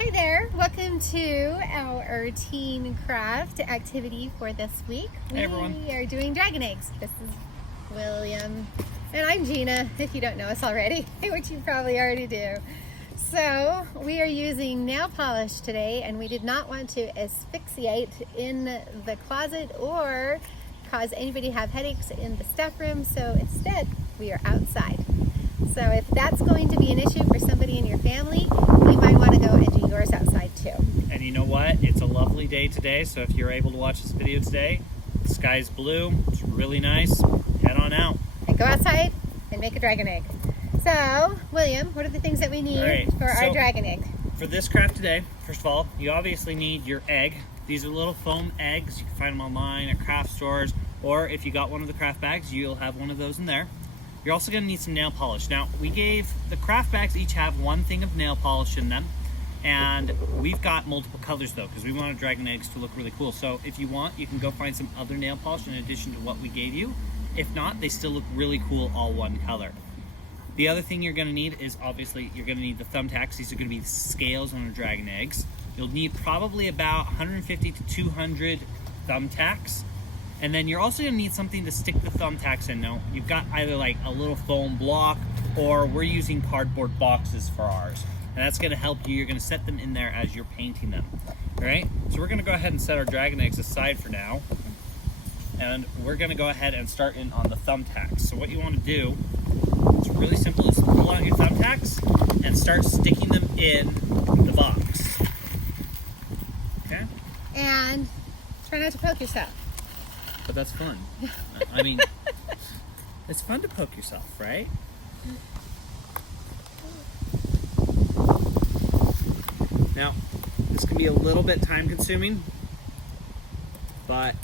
Hey there, welcome to our teen craft activity for this week. Hey everyone. We are doing dragon eggs. This is William and I'm Gina, if you don't know us already, which you probably already do. So we are using nail polish today, and we did not want to asphyxiate in the closet or cause anybody to have headaches in the staff room, so instead we are outside. So if that's going to be an issue for somebody in your family, you might want to go and do yours outside too. And you know what? It's a lovely day today, so if you're able to watch this video today, the sky's blue, it's really nice, head on out. And go outside and make a dragon egg. So, William, what are the things that we need for our dragon egg? For this craft today, first of all, you obviously need your egg. These are little foam eggs. You can find them online at craft stores, or if you got one of the craft bags, you'll have one of those in there. You're also going to need some nail polish. Now, we gave the craft bags each have one thing of nail polish in them, and we've got multiple colors though, because we wanted dragon eggs to look really cool. So if you want, you can go find some other nail polish in addition to what we gave you. If not, they still look really cool all one color. The other thing you're going to need is obviously you're going to need the thumbtacks. These are going to be the scales on the dragon eggs. You'll need probably about 150 to 200 thumbtacks. And then you're also going to need something to stick the thumbtacks in. Now, you've got either like a little foam block, or we're using cardboard boxes for ours. And that's going to help you. You're going to set them in there as you're painting them. All right? So we're going to go ahead and set our dragon eggs aside for now. And we're going to go ahead and start in on the thumbtacks. So what you want to do, it's really simple, is pull out your thumbtacks and start sticking them in the box. Okay? And try not to poke yourself. But that's fun. I mean, it's fun to poke yourself, right? Now, this can be a little bit time consuming, but...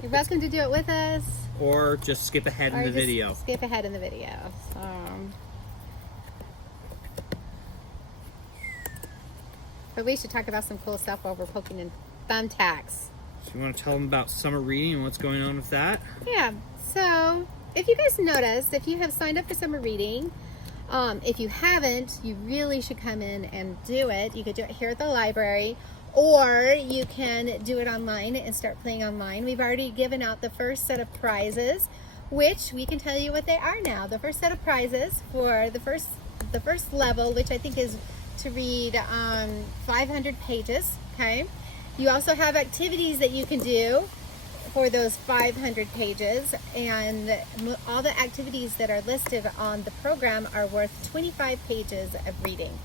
You're welcome to do it with us. Or just skip ahead in the video. Skip ahead in the video. But we should talk about some cool stuff while we're poking in thumbtacks. So you want to tell them about summer reading and what's going on with that? Yeah, so if you guys noticed, if you have signed up for summer reading, if you haven't, you really should come in and do it. You could do it here at the library, or you can do it online and start playing online. We've already given out the first set of prizes, which we can tell you what they are now. The first set of prizes for the first level, which I think is to read 500 pages, okay? You also have activities that you can do for those 500 pages, and all the activities that are listed on the program are worth 25 pages of reading.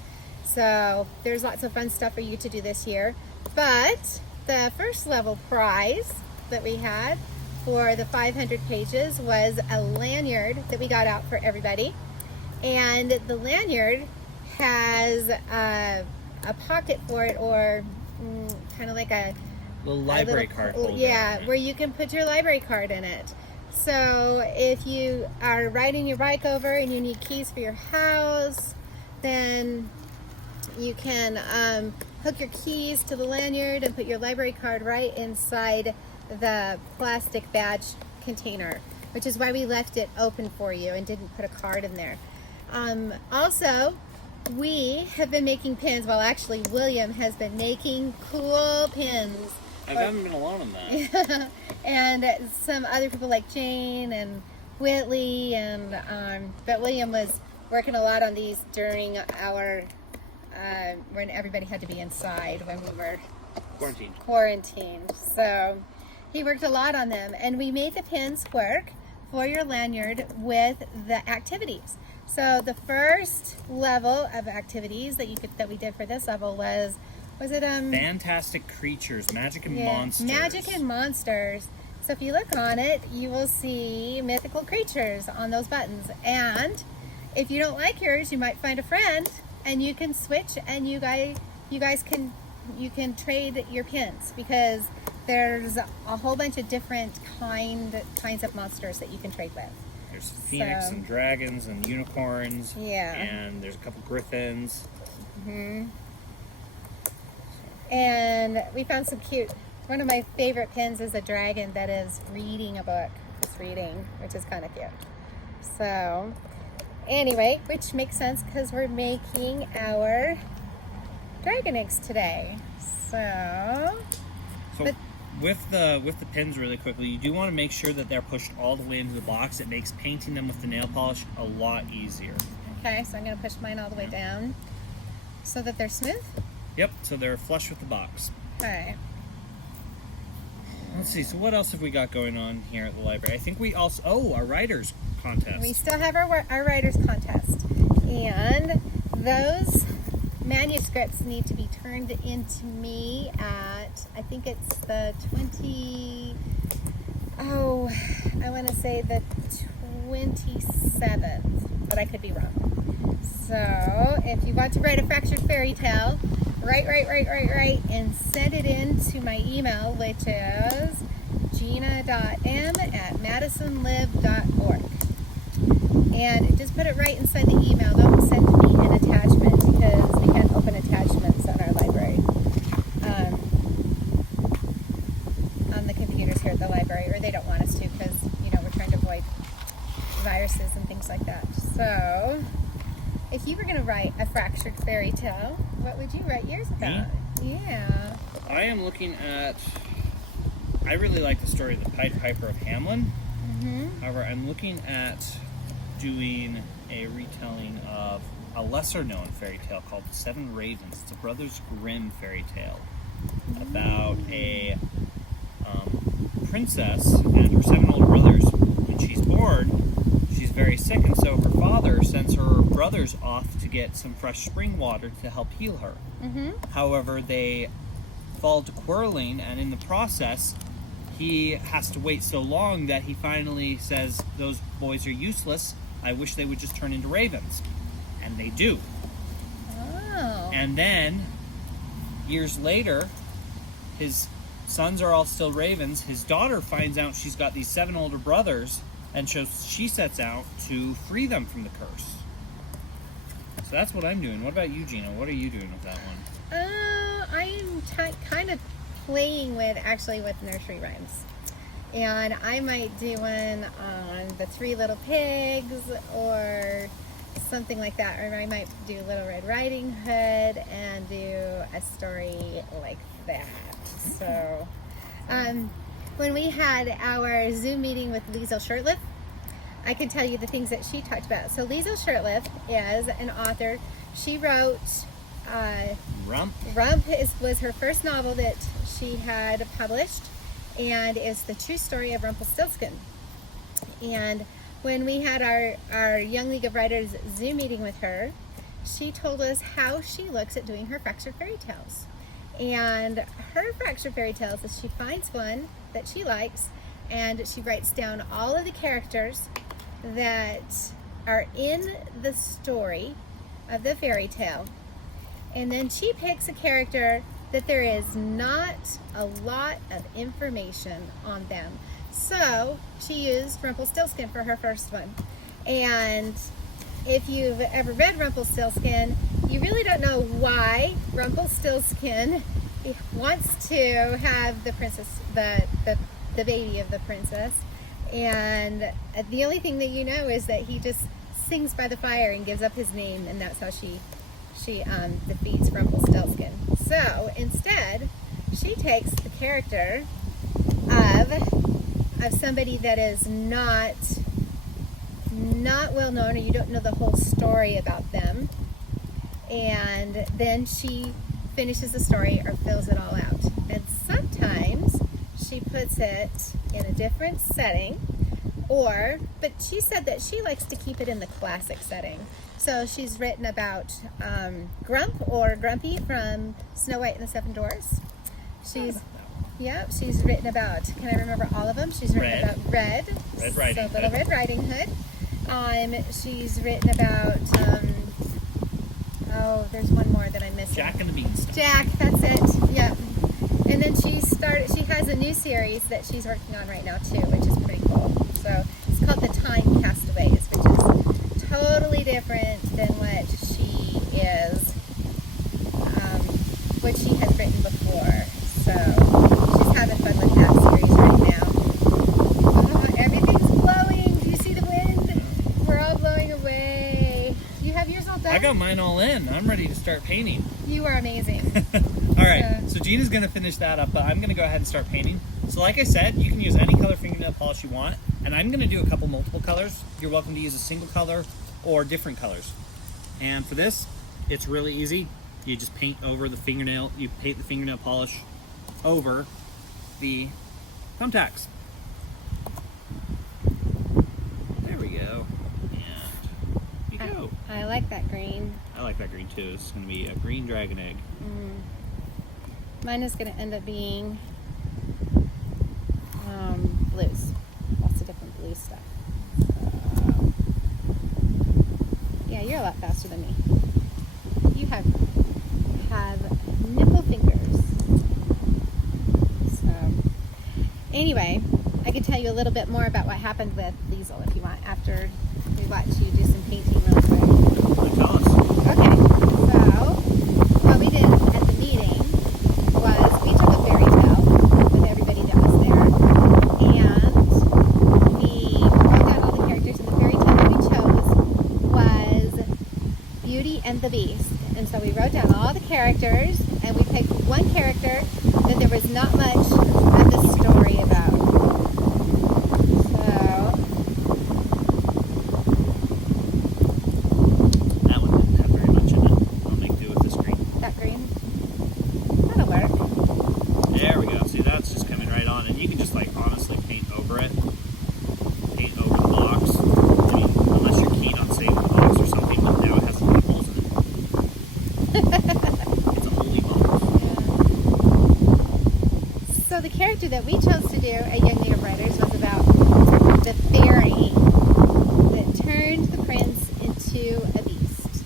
So there's lots of fun stuff for you to do this year. But the first level prize that we had for the 500 pages was a lanyard that we got out for everybody. And the lanyard has a pocket for it, or kind of like a little library card holder. Yeah, where you can put your library card in it. So if you are riding your bike over and you need keys for your house, then you can hook your keys to the lanyard and put your library card right inside the plastic badge container, which is why we left it open for you and didn't put a card in there. Also, we have been making pins. Well, actually, William has been making cool pins. I haven't been alone in that. And some other people like Jane and Whitley, and but William was working a lot on these during our when everybody had to be inside when we were quarantined. So he worked a lot on them, and we made the pins work for your lanyard with the activities. So the first level of activities that we did for this level was it Fantastic Creatures, Magic and Monsters. Magic and Monsters. So if you look on it, you will see mythical creatures on those buttons. And if you don't like yours, you might find a friend, and you can switch, and you guys can trade your pins, because there's a whole bunch of different kinds of monsters that you can trade with. There's phoenix and dragons and unicorns. Yeah. And there's a couple griffins. Mm-hmm. And we found some cute. One of my favorite pins is a dragon that is reading a book. It's reading, which is kind of cute. So anyway, which makes sense because we're making our dragon eggs today. So So with the pins, really quickly, you do want to make sure that they're pushed all the way into the box. It makes painting them with the nail polish a lot easier. okay, so I'm going to push mine all the way down so that they're smooth. Yep, so they're flush with the box. All right. Let's see, so what else have we got going on here at the library? I think we also, our writers contest. We still have our writers contest, and those manuscripts need to be turned into me at, I think it's the 20, oh, I want to say the 27th, but I could be wrong. So if you want to write a fractured fairy tale, write, and send it in to my email, which is gina.m@madisonlive.org. And just put it right inside the email. Don't send me an attachment because we can't open attachments on our library, on the computers here at the library, or they don't want us to because, we're trying to avoid viruses and things like that. So if you were going to write a fractured fairy tale, what would you write yours about? Yeah. I am looking at, I really like the story of the Pied Piper of Hamelin. However, I'm looking at doing a retelling of a lesser known fairy tale called The Seven Ravens. It's a Brothers Grimm fairy tale about a princess and her 7 older brothers. When she's born, she's very sick, and so her father sends her brothers off to get some fresh spring water to help heal her. However, they fall to quarreling, and in the process, he has to wait so long that he finally says, "Those boys are useless. I wish they would just turn into ravens." And they do. Oh. And then, years later, his sons are all still ravens. His daughter finds out she's got these 7 older brothers, and so she sets out to free them from the curse. So that's what I'm doing. What about you, Gina? What are you doing with that one? I am kind of playing with nursery rhymes. And I might do one on the 3 Little Pigs or something like that. Or I might do Little Red Riding Hood and do a story like that. So when we had our Zoom meeting with Liesl Shurtleff, I can tell you the things that she talked about. So Liesl Shurtleff is an author. She wrote Rump. Rump was her first novel that she had published, and it's the true story of Rumpelstiltskin. And when we had our Young League of Writers Zoom meeting with her, she told us how she looks at doing her fractured fairy tales. And her fractured fairy tales is she finds one that she likes, and she writes down all of the characters that are in the story of the fairy tale. And then she picks a character that there is not a lot of information on them. So she used Rumpelstiltskin for her first one. And if you've ever read Rumpelstiltskin, you really don't know why Rumpelstiltskin wants to have the princess, the baby of the princess. And the only thing that you know is that he just sings by the fire and gives up his name, and that's how she defeats Rumpelstiltskin. So instead, she takes the character of somebody that is not well known, or you don't know the whole story about them, and then she finishes the story or fills it all out. And sometimes she puts it in a different setting, but she said that she likes to keep it in the classic setting. So she's written about Grump or Grumpy from Snow White and the Seven Dwarfs. She's written about, can I remember all of them? She's written about Red Riding Hood. Little Red Riding Hood. She's written about, there's one more that I missed. Jack and the Beanstalk. Jack, that's it. Yep. And then she has a new series that she's working on right now too, which is pretty cool. So it's called The Time Castaways, which is totally different than what she has written before. So she's having fun with that series right now. Everything's blowing. Do you see the wind? We're all blowing away. Do you have yours all done? I got mine all all in. I'm ready to start painting. You are amazing. All right, so Gina's gonna finish that up, but I'm gonna go ahead and start painting. So like I said, you can use any color fingernail polish you want, and I'm gonna do a couple multiple colors. You're welcome to use a single color or different colors. And for this, it's really easy. You just paint over the fingernail, you paint the fingernail polish over the thumbtacks. There we go. And you go. I like that green. I like that green too. It's gonna be a green dragon egg. Mine is going to end up being blues. Lots of different blue stuff. Yeah, you're a lot faster than me. You have nimble fingers. So, anyway, I can tell you a little bit more about what happened with Liesel if you want after we watch you do some painting real quick. Tell us. Okay, so what we did at the meeting was we took a fairy tale with everybody that was there, and we wrote down all the characters, and the fairy tale that we chose was Beauty and the Beast. And so we wrote down all the characters, and we picked one character that there was not much of the story about. That one didn't have very much in it. I'll make do with this green. That green? That'll work. There we go. See, that's just coming right on. And you can just, like, honestly paint over it. Paint over the box. I mean, unless you're keen on saving the box or something, but now it has some holes in it. It's a holy box. Yeah. So the character that we chose to do at Young Native Writers was about the fairy that turned the prince into a beast.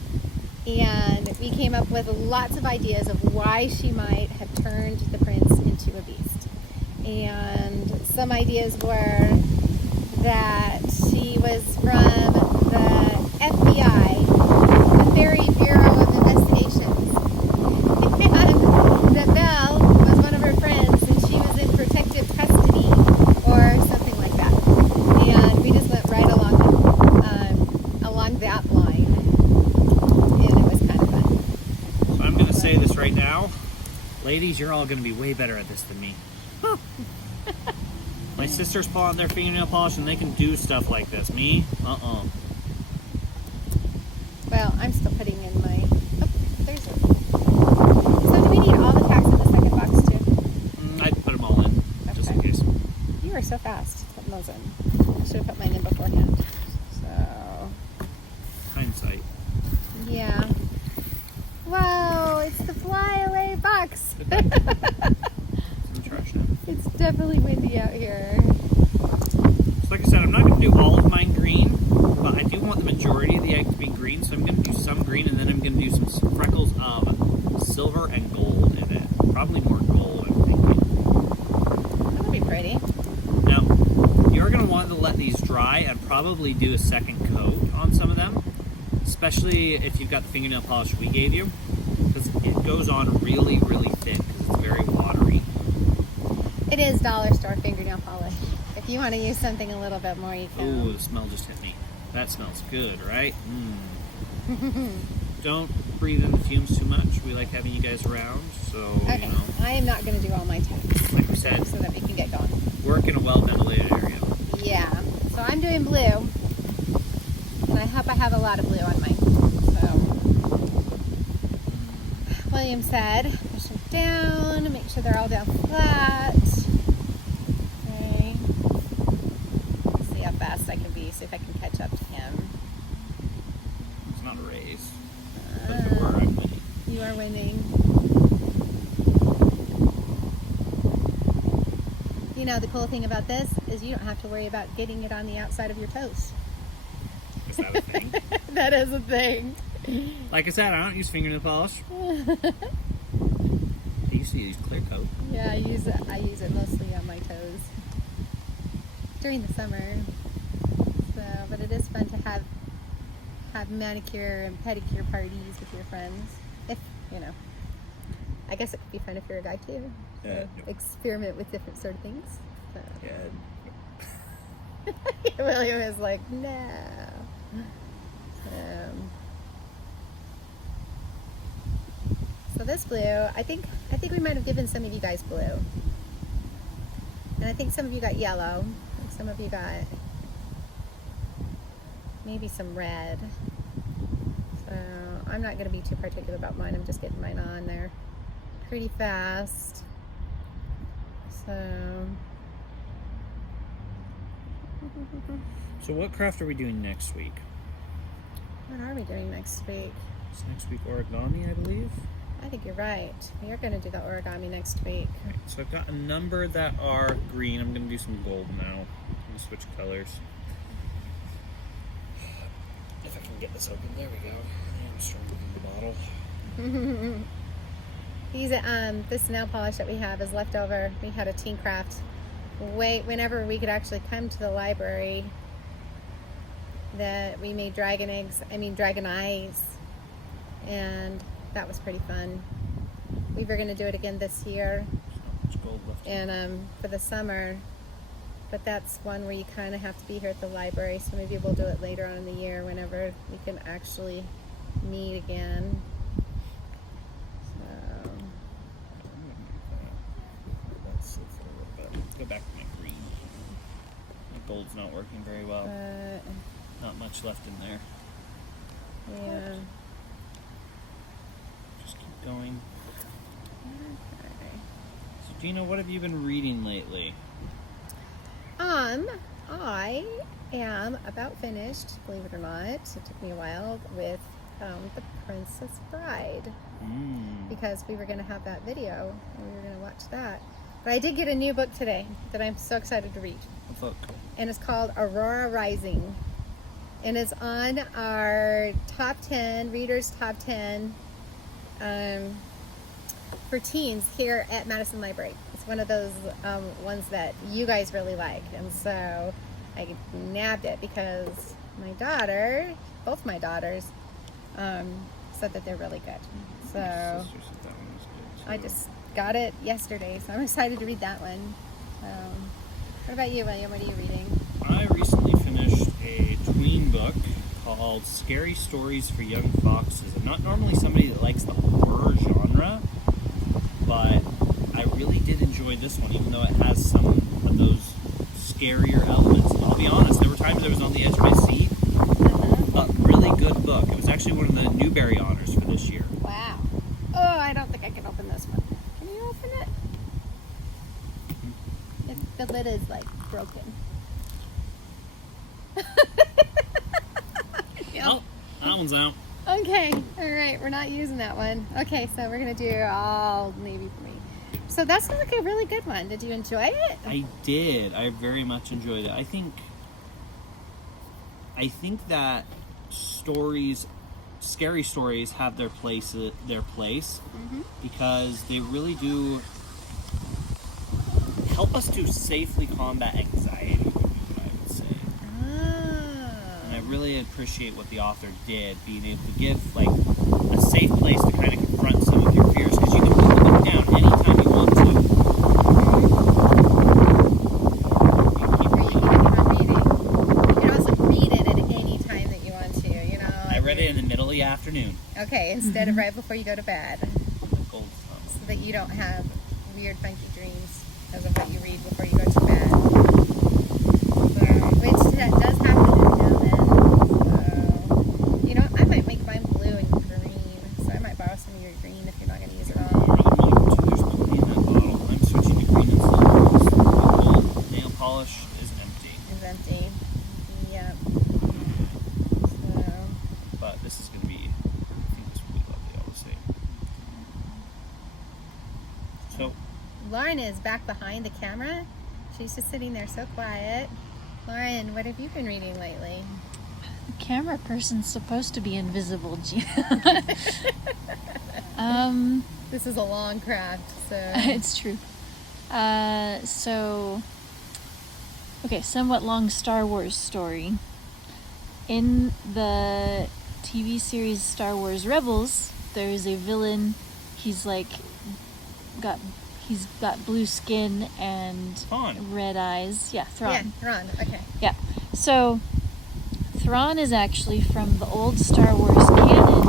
And we came up with lots of ideas of why she might have turned the prince into a beast. And some ideas were that she was from the FBI, the Fairy Bureau of Investigations. And that Belle was one of her friends and she was in protective custody or something like that. And we just went right along that line. And it was kind of fun. So I'm going to say this right now. Ladies, you're all going to be way better at this than me. My sisters pull out their fingernail polish and they can do stuff like this. Me? Well, I'm still putting in my... Oh, there's it. So do we need all the tacks in the second box too? I'd put them all in, just in Okay. case. You were so fast putting those in. I should have put mine in beforehand. So, Hindsight. yeah. Whoa, it's the flyaway box. It's in the trash now. It's definitely windy out here. So like I said, I'm not going to do all of mine green, but I do want the majority of the egg to be green, so I'm going to do some green, and then I'm going to do some freckles of silver and gold in it. Probably more gold, I'm thinking. That'll be pretty. Now, you're going to want to let these dry and probably do a second coat on some of them, especially if you've got the fingernail polish we gave you, because it goes on really, really thick because it's very watery. It is dollar store fingernail polish. If you want to use something a little bit more, you can. Ooh, the smell just hit me. That smells good, right? Don't breathe in the fumes too much. We like having you guys around, so, Okay, you know, I am not going to do all my tacks like we said, so that we can get going. work in a well-ventilated area. Yeah, so I'm doing blue, and I hope I have a lot of blue on mine. So, William said, push them down, make sure they're all down flat. Okay. See how fast I can be, see if I can catch up to him. It's not a race. But if it were, I'm winning. You are winning. You know, the cool thing about this is you don't have to worry about getting it on the outside of your toes. Is that a thing? That is a thing. Like I said, I don't use fingernail polish. I used to use clear coat. Yeah, I use it mostly on my toes during the summer. So, but it is fun to have manicure and pedicure parties with your friends. If you know, I guess it could be fun if you're a guy too. Yeah. Experiment with different sort of things. So. Yeah. William is like, no. So this blue, I think we might have given some of you guys blue. And I think some of you got yellow. And some of you got maybe some red. So I'm not going to be too particular about mine. I'm just getting mine on there pretty fast. So what craft are we doing next week? What are we doing next week? It's next week origami, I believe. I think you're right. We are going to do the origami next week. Right, so I've got a number that are green. I'm going to do some gold now. I'm going to switch colors. If I can get this open. There we go. I'm struggling in the bottle. These this nail polish that we have is left over. We had a teen craft whenever we could actually come to the library, that we made dragon eyes, and that was pretty fun. We were going to do it again this year There's not much gold left. and for the summer, but that's one where you kind of have to be here at the library, so maybe we'll do it later on in the year whenever we can actually meet again. That's it for a little bit. Go back to my green. My gold's not working very well. Not much left in there. Yeah. Just keep going. So Gina, what have you been reading lately? I am about finished, believe it or not. It took me a while with The Princess Bride, because we were going to have that video and we were going to watch that. But I did get a new book today that I'm so excited to read. What book? And it's called Aurora Rising. And it's on our top 10, readers' top 10 for teens here at Madison Library. It's one of those ones that you guys really like. And so I nabbed it because my daughter, both my daughters, said that they're really good. So My sister said that one was good, too. I just got it yesterday, so I'm excited to read that one. What about you, William? What are you reading? I recently finished a tween book called Scary Stories for Young Foxes. I'm not normally somebody that likes the horror genre, but I really did enjoy this one, even though it has some of those scarier elements. And I'll be honest, there were times I was on the edge of my seat, but really good book. It was actually one of the Newbery honors for this year. Wow. Oh, I don't think I can open this one. Can you open it? The lid is like broken. Oh, that one's out. Okay, all right, we're not using that one. Okay, so we're gonna do all navy for me. So that sounds like a really good one. Did you enjoy it? I did. I very much enjoyed it. I think that scary stories have their place, because they really do help us to safely combat anxiety, I would say. And I really appreciate what the author did, being able to give like a safe place to kind of confront some of your fears, because you can put them down anytime you want to. You can also read it at any time that you want to, you know. I read it in the middle of the afternoon. Okay, instead of right before you go to bed, Gold Sun. so that you don't have weird, funky dreams because of what you read before you go to bed. Which that does happen every now and then. So, you know, I might make mine blue and green. So I might borrow some of your green if you're not going to use it all. More than welcome to. There's nothing in that bottle. I'm switching to green and silver. The gold nail polish is empty. It's empty. Yep. So, But this is going to be, I think this will be lovely, all the same. So, Lauren is back behind the camera. She's just sitting there so quiet. Lauren, what have you been reading lately? The camera person's supposed to be invisible, Gina. This is a long craft, so. It's true. Okay, somewhat long Star Wars story. In the TV series Star Wars Rebels, there's a villain. He's got blue skin and Thrawn. red eyes. Yeah, Thrawn. Yeah, Thrawn, okay. Yeah. So Thrawn is actually from the old Star Wars canon,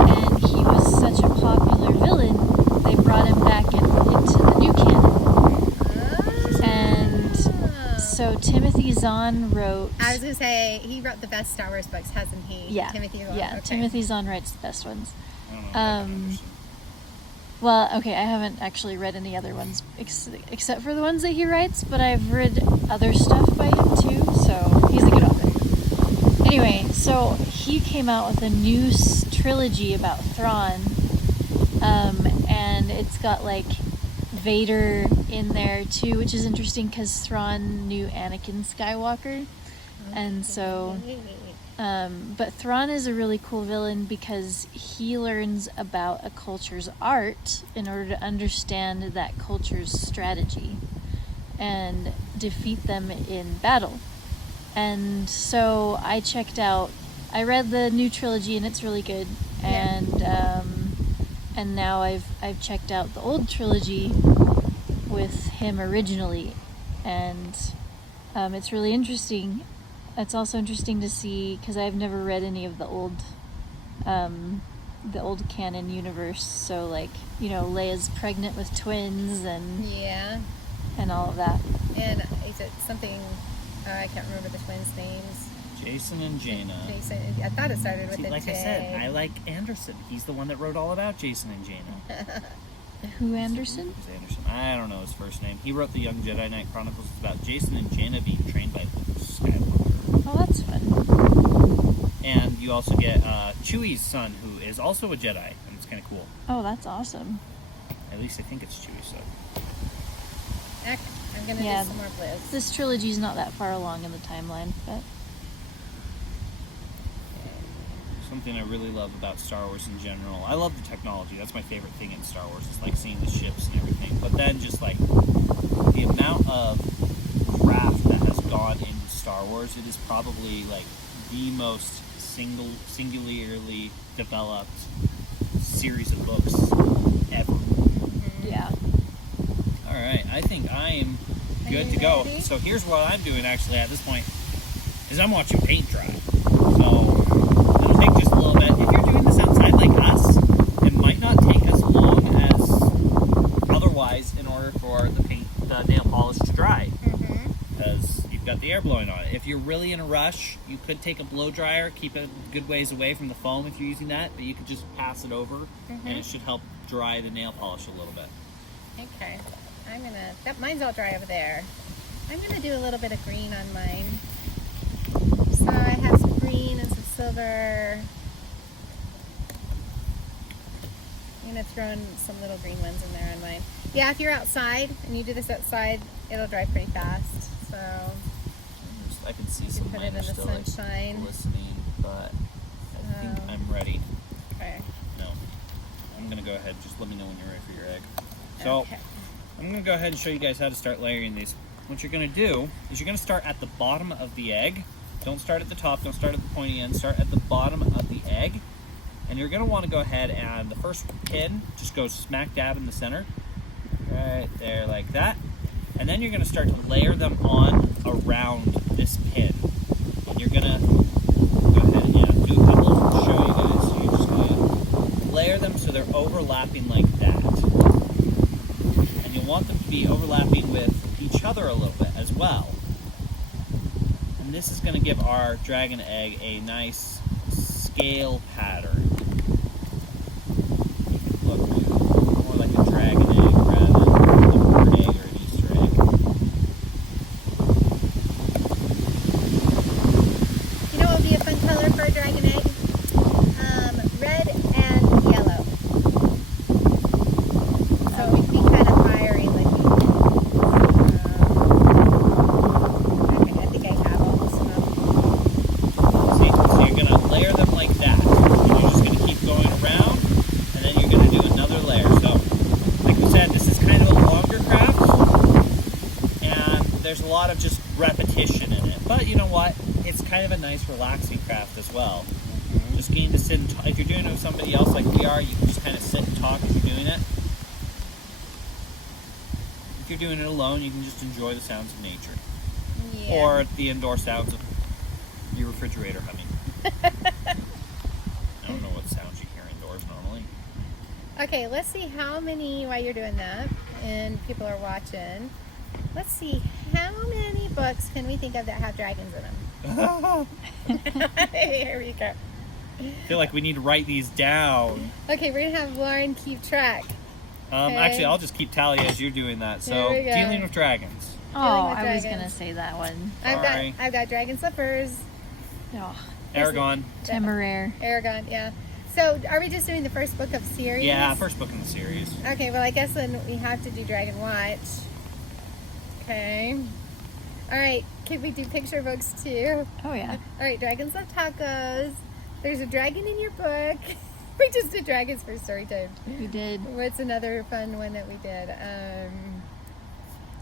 and he was such a popular villain, they brought him back into the new canon. And so Timothy Zahn wrote. I was gonna say he wrote the best Star Wars books, hasn't he? Yeah. Timothy Zahn. Yeah, Okay. Timothy Zahn writes the best ones. I don't know if I can understand. Well, okay, I haven't actually read any other ones except for the ones that he writes, but I've read other stuff by him too, so he's a good author. Anyway, so he came out with a new trilogy about Thrawn, and it's got like Vader in there too, which is interesting because Thrawn knew Anakin Skywalker, and so. But Thrawn is a really cool villain because he learns about a culture's art in order to understand that culture's strategy and defeat them in battle. And so I read the new trilogy and it's really good. And now I've checked out the old trilogy with him originally, and it's really interesting. It's also interesting to see because I've never read any of the old canon universe. So like, Leia's pregnant with twins and all of that. And is it something? I can't remember the twins' names. Jason and Jaina. Jason. I thought it started with See, a like J. I said, I like Anderson. He's the one that wrote all about Jason and Jaina. Who, Anderson? Who's Anderson? I don't know his first name. He wrote the Young Jedi Knight Chronicles. It's about Jason and Jaina being trained by Luke Skywalker. Oh, that's fun. And you also get Chewie's son, who is also a Jedi, and it's kind of cool. Oh, that's awesome. At least I think it's Chewie's son. Okay, I'm gonna Yeah. do some more blues. This trilogy's not that far along in the timeline, but Something I really love about Star Wars in general. I love the technology. That's my favorite thing in Star Wars. Is like seeing the ships and everything. But then just like the amount of craft that has gone into Star Wars, it is probably like the most singularly developed series of books ever. yeah. All right, I think I am Are good you to go. ready? So here's what I'm doing actually at this point is I'm watching paint dry. So it'll take just a little bit. If you're doing this outside like us, it might not take as long as otherwise in order for the nail polish to dry, because you've got the air blowing on it. If you're really in a rush, you could take a blow dryer, keep it a good ways away from the foam if you're using that, but you could just pass it over and it should help dry the nail polish a little bit. Okay, mine's all dry over there. I'm gonna do a little bit of green on mine. So I have some green and some silver. I'm gonna throw in some little green ones in there on mine. Yeah, if you're outside and you do this outside, it'll dry pretty fast. So I can see you some can put mine it are in the still like sunshine. glistening, but I think I'm ready. Okay. No, I'm gonna go ahead. Just let me know when you're ready for your egg. So Okay. I'm gonna go ahead and show you guys how to start layering these. What you're gonna do is you're gonna start at the bottom of the egg. Don't start at the top. Don't start at the pointy end. Start at the bottom of the egg, and you're gonna want to go ahead and the first pin just goes smack dab in the center, right there, like that. And then you're gonna start to layer them on around this pin. And you're gonna go ahead and do a couple to show you guys. So you're just gonna layer them so they're overlapping like that. And you'll want them to be overlapping with each other a little bit as well. And this is going to give our dragon egg a nice scale pattern. Look more like a dragon egg rather than a bird egg or an Easter egg. You know what would be a fun color for a dragon egg? Red and yellow. So we'd be kind of fiery looking. Okay, I think I have all this stuff. See? So you're going to layer them like that. And you're just going to keep going around, and then you're going to do another layer. So, like we said, this is kind of a longer craft, and there's a lot of just repetition in it. But you know what? It's kind of a nice relaxing craft as well. Just getting to sit and talk. If you're doing it with somebody else like we are, you can just kind of sit and talk as you're doing it. If you're doing it alone, you can just enjoy the sounds of nature. Yeah. Or the indoor sounds of your refrigerator humming. I don't know what sounds you hear indoors normally. Okay, let's see how many, while you're doing that and people are watching, let's see how many books can we think of that have dragons in them. Here we go. I feel like we need to write these down. Okay, we're going to have Lauren keep track. Okay. Actually, I'll just keep tally as you're doing that. So, There we go. dealing with dragons. Oh, with I was dragons. gonna say that one. Sorry. I've got dragon slippers. Oh, Aragon. Temeraire. Aragon, yeah. So, are we just doing the first book of series? Yeah, first book in the series. Okay, well, I guess then we have to do Dragon Watch. Okay. All right, can we do picture books too? Oh yeah. All right, Dragons Love Tacos. There's a dragon in your book. We just did dragons for story time. We did. What's another fun one that we did?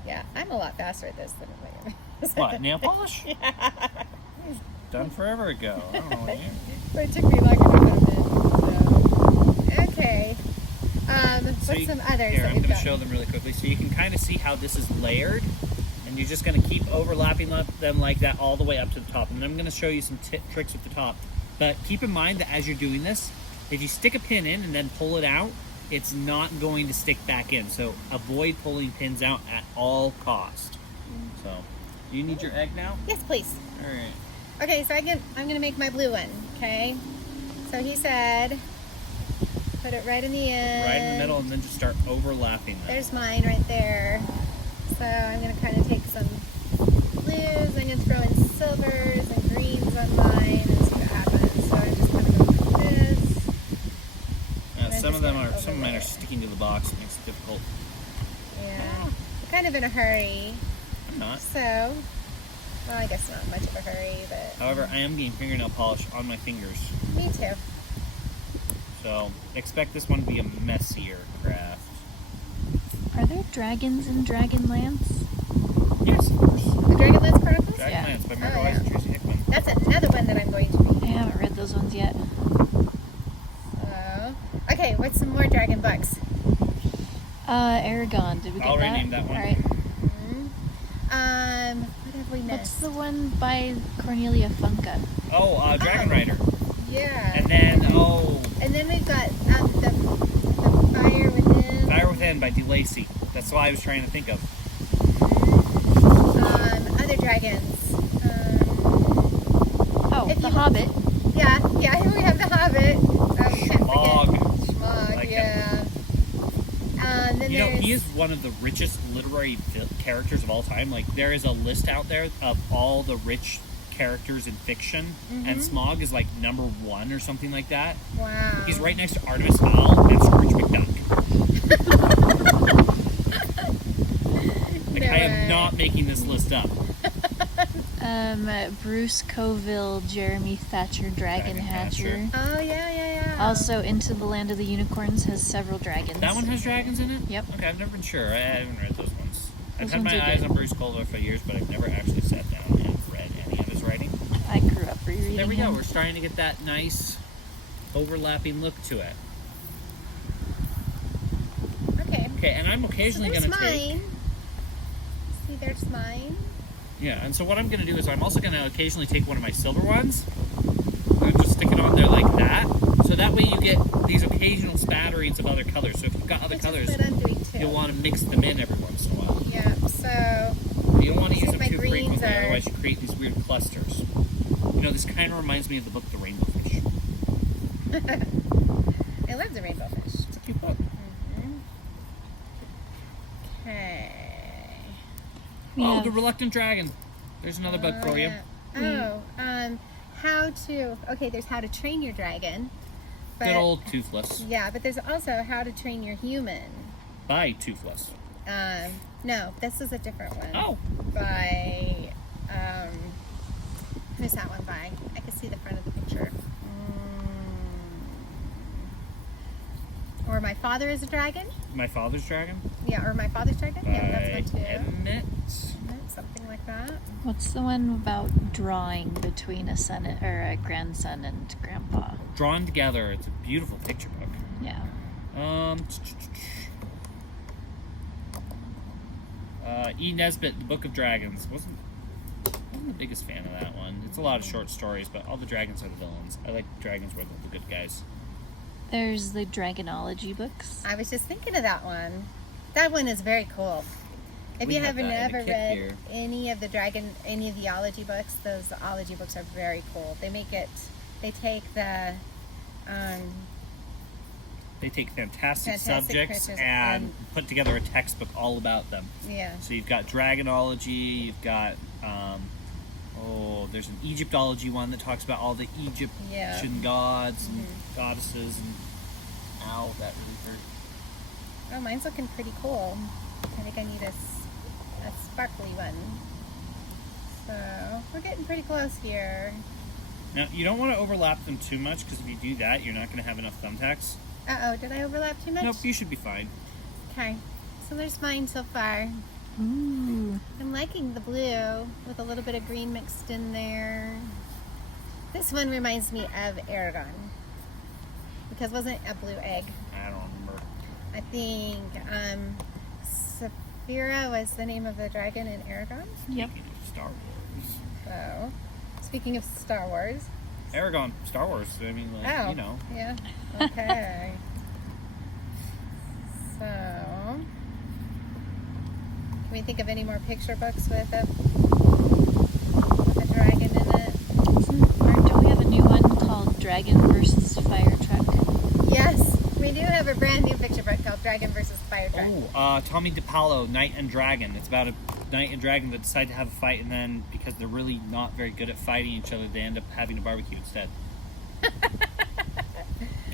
Yeah, I'm a lot faster at this than I am. What, nail polish? Done forever ago. I don't know what you... But it took me longer to come in. So. Okay. What's some others Here, that I'm we've going to got? show them really quickly so you can kind of see how this is layered. And you're just going to keep overlapping them like that all the way up to the top. And I'm going to show you some tricks at the top. But keep in mind that as you're doing this, if you stick a pin in and then pull it out, it's not going to stick back in. So avoid pulling pins out at all cost. So, do you need your egg now? Yes, please. All right. Okay, so I'm gonna make my blue one. Okay. So he said, put it right in the end. Right in the middle, and then just start overlapping them. There's mine right there. So I'm gonna kind of take some blues. I'm gonna throw in silvers and greens on mine and see what happens. So I'm just gonna go like this. And then Some of just them go are. over Some of mine there. are sticking to the box. It makes it difficult. Yeah. I'm kind of in a hurry. I'm not. So, well, I guess not much of a hurry, but However, I am getting fingernail polish on my fingers. me too. So expect this one to be a messier craft. Are there dragons in Dragonlance? Yes, of course. The Dragonlance Chronicles? Dragonlance by Mary Oh, Wise yeah. and Tracy Hickman. That's another one that I'm going to read. I haven't read those ones yet. Okay, what's some more dragon books? Aragon. Did we get I already that? named that one. All right. What have we What's missed? the one by Cornelia Funke? Oh, Dragon Rider. Yeah. And then, And then we've got the Fire Within. Fire Within by DeLacy. That's what I was trying to think of. Other dragons. Oh, If The you- Hobbit. Yeah, here we have the Hobbit. Smog. Schmog, Like yeah. Then You know, there's he is one of the richest literary characters of all time. Like, there is a list out there of all the rich characters in fiction, and Smog is like number 1 or something like that. wow. He's right next to Artemis Fowl and Scrooge McDuck. Like, No I am way. not making this list up. Bruce Coville, Jeremy Thatcher, Dragon Hatcher. Hatcher. Oh yeah. Also, Into the Land of the Unicorns has several dragons. That one has dragons in it? Yep. Okay, I've never been sure. I haven't read those ones. I've Those had ones my are eyes good. on Bruce Coville for years, but I've never actually sat down and read any of his writing. I grew up rereading There we go. him. We're starting to get that nice overlapping look to it. Okay. Okay, and I'm So occasionally there's going to take... mine. See, there's mine. Yeah, and so what I'm going to do is I'm also going to occasionally take one of my silver ones and just stick it on there like that. So that way you get these occasional spatterings of other colors. So if you've got other Which is colors, what I'm doing too. you'll want to mix them in every once in a while. Yeah. So You don't want to use them My too greens frequently, are- otherwise you create these weird clusters. You know, this kind of reminds me of the book The Rainbow Fish. I love the rainbow fish. It's a cute book. Okay. We Oh, have- The Reluctant Dragon. There's another book for you. Oh, how to? Okay, there's how to train your dragon. But, Good old Toothless. Yeah, but there's also how to train your human. By Toothless. No, this is a different one. Oh. By who's that one by? I can see the front of the picture. Or My Father is a Dragon. My Father's Dragon. Yeah, or My Father's Dragon. By Yeah, that's one too. Emmett. Something like that. What's the one about drawing between a son or a grandson and grandpa? Drawn Together. It's a beautiful picture book. Yeah. E. Nesbitt, The Book of Dragons. Wasn't the biggest fan of that one. It's a lot of short stories, but all the dragons are the villains. I like dragons where they're the good guys. There's the Dragonology books. I was just thinking of that one. That one is very cool. If We you have haven't that in a ever kit read here. any of the ology books, those ology books are very cool. They take They take fantastic Fantastic subjects creatures and put together a textbook all about them. yeah. So you've got Dragonology, you've got, there's an Egyptology one that talks about all the Egyptian Yeah. gods and goddesses and, ow, that really hurt. Oh, mine's looking pretty cool. I think I need a sparkly one. So we're getting pretty close here. Now, you don't want to overlap them too much because if you do that, you're not going to have enough thumbtacks. Uh-oh, did I overlap too much? Nope, you should be fine. Okay, so there's mine so far. Ooh. I'm liking the blue with a little bit of green mixed in there. This one reminds me of Aragon because wasn't it a blue egg? I don't remember. I think Saphira was the name of the dragon in Aragon. Yep. Speaking of Star Wars. So, speaking of Star Wars. Aragon, Star Wars. I mean, like, Oh, you know. yeah. Okay. So, can we think of any more picture books with a dragon in it? Don't we have a new one called Dragon versus Fire Truck? Yes, we do have a brand new picture book called Dragon versus Fire Truck. Tommy DePaulo, Knight and Dragon. It's about a knight and dragon that decide to have a fight, and then because they're really not very good at fighting each other, they end up having a barbecue instead.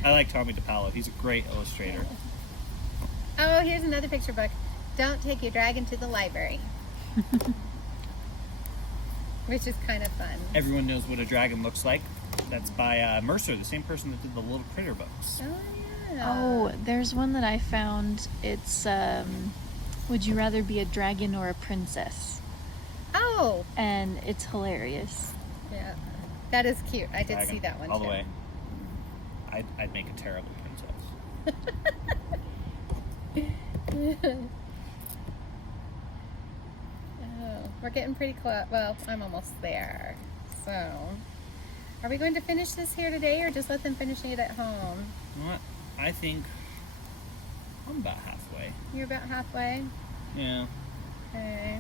I like Tommy DePaulo. He's a great illustrator. Oh, here's another picture book. Don't take your dragon to the library. Which is kind of fun. Everyone knows what a dragon looks like. That's by Mercer, the same person that did the Little Critter books. Oh, yeah. Oh, there's one that I found. It's Would You Rather Be a Dragon or a Princess? Oh, And it's hilarious. yeah. That is cute. I did Dragon, see that one all too. the way. I'd make a terrible princess. Oh, we're getting pretty close. Well, I'm almost there. So, are we going to finish this here today or just let them finish it at home? You know what? I think I'm about halfway. You're about halfway? Yeah. Okay.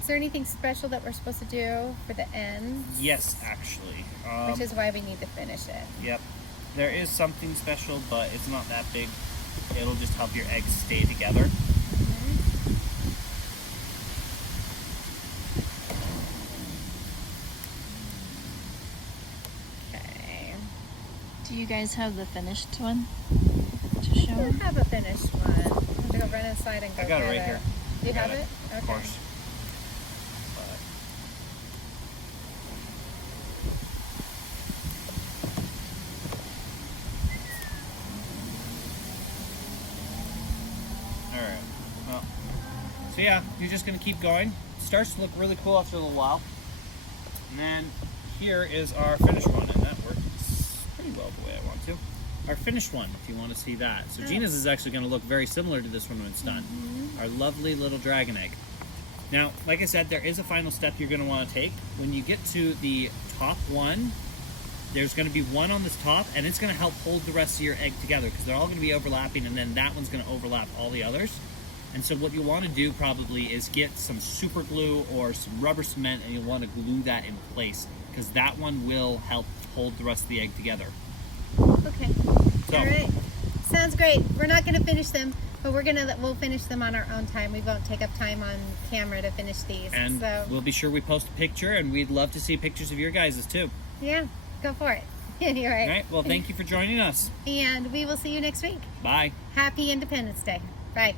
Is there anything special that we're supposed to do for the end? Yes, actually. Which is why we need to finish it. Yep. There is something special, but it's not that big. It'll just help your eggs stay together. Okay. Do you guys have the finished one to I show? do have a finished one. I have to go run inside and go I got it get right here. You I got have it? Okay. Of course. Alright. Well, so yeah, you're just going to keep going. It starts to look really cool after a little while. And then here is our finished one, and that works pretty well the way I want to. Our finished one, if you want to see that. So Gina's is actually going to look very similar to this one when it's done. Our lovely little dragon egg. Now, like I said, there is a final step you're going to want to take. When you get to the top one, there's going to be one on this top, and it's going to help hold the rest of your egg together because they're all going to be overlapping, and then that one's going to overlap all the others. And so what you'll want to do probably is get some super glue or some rubber cement, and you'll want to glue that in place because that one will help hold the rest of the egg together. Okay. So, All right. Sounds great. We're not going to finish them, but we'll finish them on our own time. We won't take up time on camera to finish these. and so, we'll be sure we post a picture, and we'd love to see pictures of your guys' too. yeah, go for it. You're right. All right, well, thank you for joining us. And we will see you next week. Bye. Happy Independence Day. Bye.